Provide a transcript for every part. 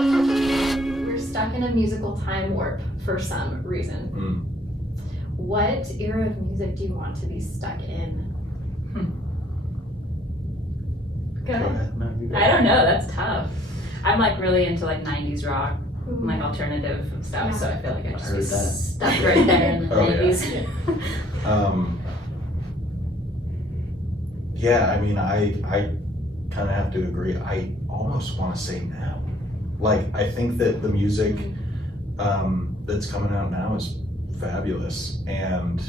We're stuck in a musical time warp for some reason. What era of music do you want to be stuck in? Go ahead. No, you go. I don't know, that's tough. I'm like really into like 90s rock, and, like alternative stuff, so I feel like I just be stuck right there in the 90s. Yeah, I mean, I kind of have to agree. I almost want to say now. Like, I think that the music that's coming out now is fabulous. And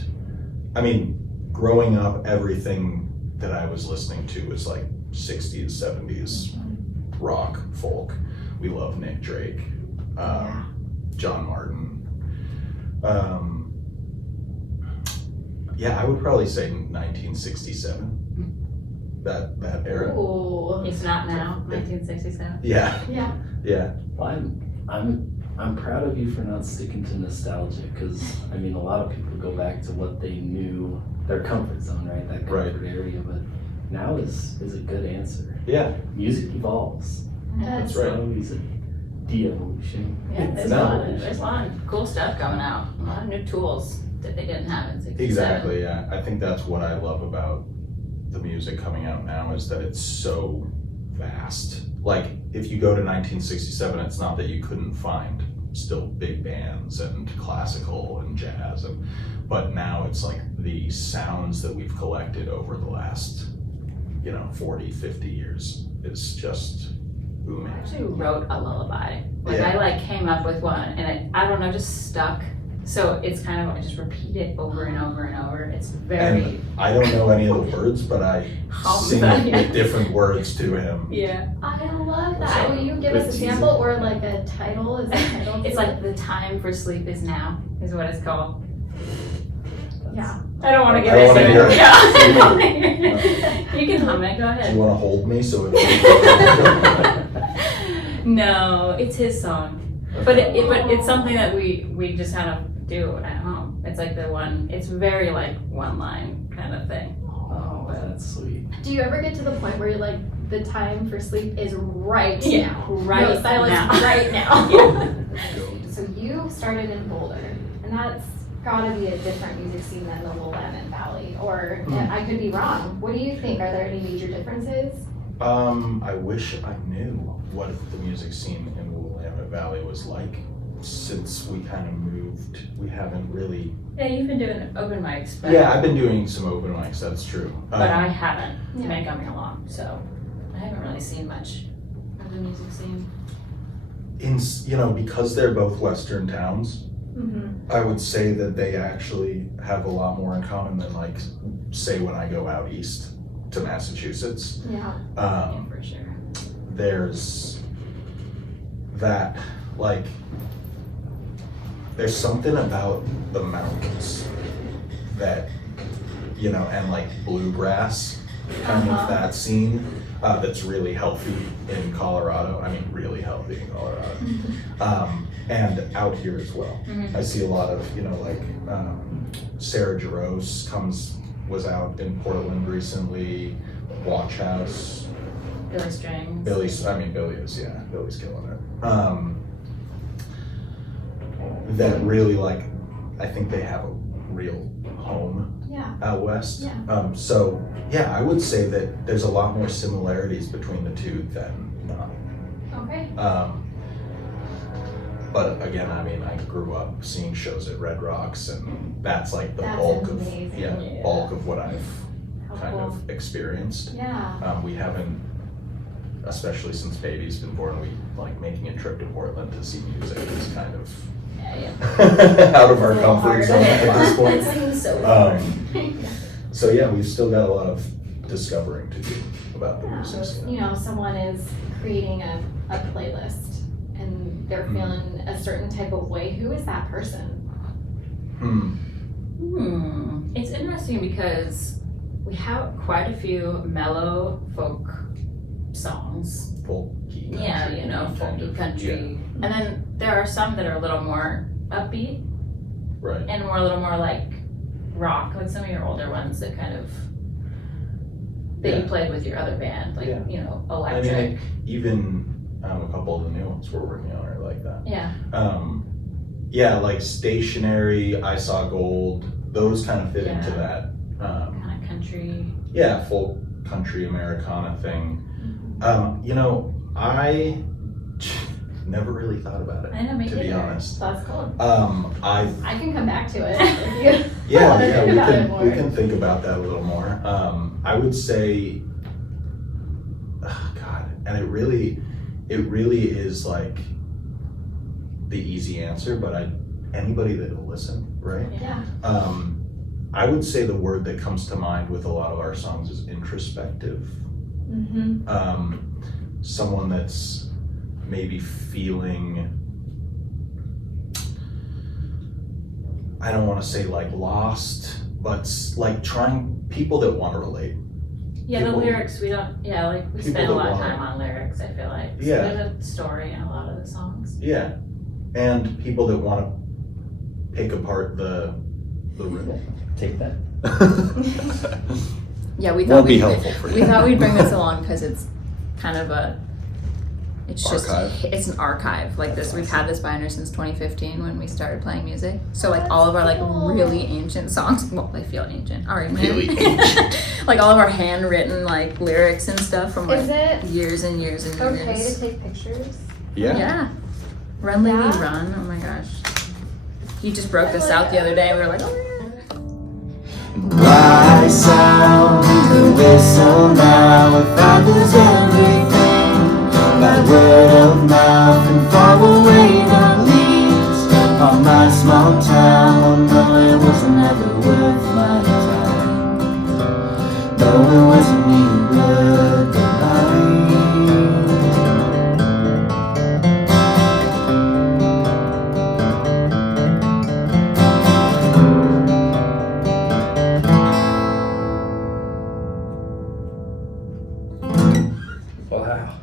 I mean, growing up, everything that I was listening to was like 60s, 70s rock, folk. We love Nick Drake, John Martin. Yeah, I would probably say 1967. That era. Ooh. It's not now, 1967. Yeah. Yeah. Yeah. Well, I'm proud of you for not sticking to nostalgia, because I mean, a lot of people go back to what they knew, their comfort zone, right? That comfort area. But now is a good answer. Yeah. Music evolves. That's It's right. always a de-evolution. Yeah, there's a lot of cool stuff coming out. A lot of new tools that they didn't have in 67. Exactly. Yeah. I think that's what I love about the music coming out now, is that it's so vast. Like, if you go to 1967, it's not that you couldn't find still big bands and classical and jazz, but now it's like the sounds that we've collected over the last 40, 50 years is just booming. I actually wrote a lullaby. Like, Yeah. I like came up with one, and I don't know, just stuck. So it's kind of, I just repeat it over and over and over. It's very... And I don't know any of the words, but I sing it with different words to him. Yeah. I love that. Will you give us a sample or like a title? Is that title? It's like The Time for Sleep Is Now, is what it's called. Yeah. I don't want to give I it wanna to hear it. Yeah. I don't wanna hear it. You can hum it, go Do ahead. you want to hold me so it No, it's his song. But it's something that we just kind of do at home. It's like it's very like one line kind of thing. Oh, that's sweet. Do you ever get to the point where you're like, the time for sleep is right Yeah, now? right No, silence now. right now. Yeah. So you started in Boulder, and that's gotta be a different music scene than the Willamette Valley, or I could be wrong. What do you think? Are there any major differences? I wish I knew what the music scene in Willamette Valley was like. Since we kind of moved, we haven't really. Yeah, you've been doing open mics, but, Yeah, I've been doing some open mics, that's true. but I haven't Yeah. been coming along, so I haven't really seen much of the music scene. Because they're both Western towns, I would say that they actually have a lot more in common than, like, say when I go out east to Massachusetts. Yeah. Yeah, for sure. There's that, like, there's something about the mountains that, and like bluegrass, kind of that scene, that's really healthy in Colorado. I mean, really healthy in Colorado. And out here as well. I see a lot of, Sarah Jaros was out in Portland recently, Watch House. Billy Strings. Billy's killing it. That really, like, I think they have a real home out west. Yeah. So yeah, I would say that there's a lot more similarities between the two than not. Okay. But again, I mean, I grew up seeing shows at Red Rocks, and that's like the That's bulk amazing. of bulk of what I've How kind cool. of experienced. Yeah. We haven't, especially since baby's been born, we like making a trip to Portland to see music is kind of out of our So comfort hard. zone at this point. It seems so hard. So yeah, we've still got a lot of discovering to do about the Yeah, music so scene. if, someone is creating a playlist and they're feeling a certain type of way, who is that person? It's interesting because we have quite a few mellow folk songs. Folky country. Yeah, kind folky of, country. And then there are some that are a little more upbeat Right. and a little more like rock, like some of your older ones that kind of that you played with your other band, like Yeah. electric. I mean, even A couple of the new ones we're working on are like that. Yeah. Yeah, like Stationary, I Saw Gold, those kind of fit Yeah. into that. Kind of country. Yeah, folk country Americana thing. You know, I never really thought about it, I know, me to be neither. honest. That's cool. I I can come back to it. if you yeah, wanna yeah, think we about it can more. we can think about that a little more. I would say, God, and it really is like the easy answer, but anybody that will listen, right? Yeah. I would say the word that comes to mind with a lot of our songs is introspective. Someone that's maybe feeling, I don't want to say like lost, but like people that want to relate. Yeah, the People- lyrics, we don't, yeah, like, we People spend a that lot of wanna- time on lyrics, I feel like. So Yeah. there's a story in a lot of the songs. Yeah, and people that want to pick apart the riddle. Take that. Yeah, we Won't thought be we'd, helpful for we you. thought we'd bring this along because it's kind of it's just, Archive. it's an archive. Like this, we've had this binder since 2015 when we started playing music. So like all of our like really ancient songs, well, they feel ancient. All right, man. Really ancient. Like all of our handwritten like lyrics and stuff from Is like it years and years and okay years. to take pictures? Yeah. Yeah. Run, Lady, Yeah? Run. Oh my gosh. He just broke this out the other day. We were like, oh yeah. Why sound the whistle now if I lose everything by word of mouth and far away that leads on my small town? Oh no, it was never worth my time. No, it wasn't even worth the line. Wow.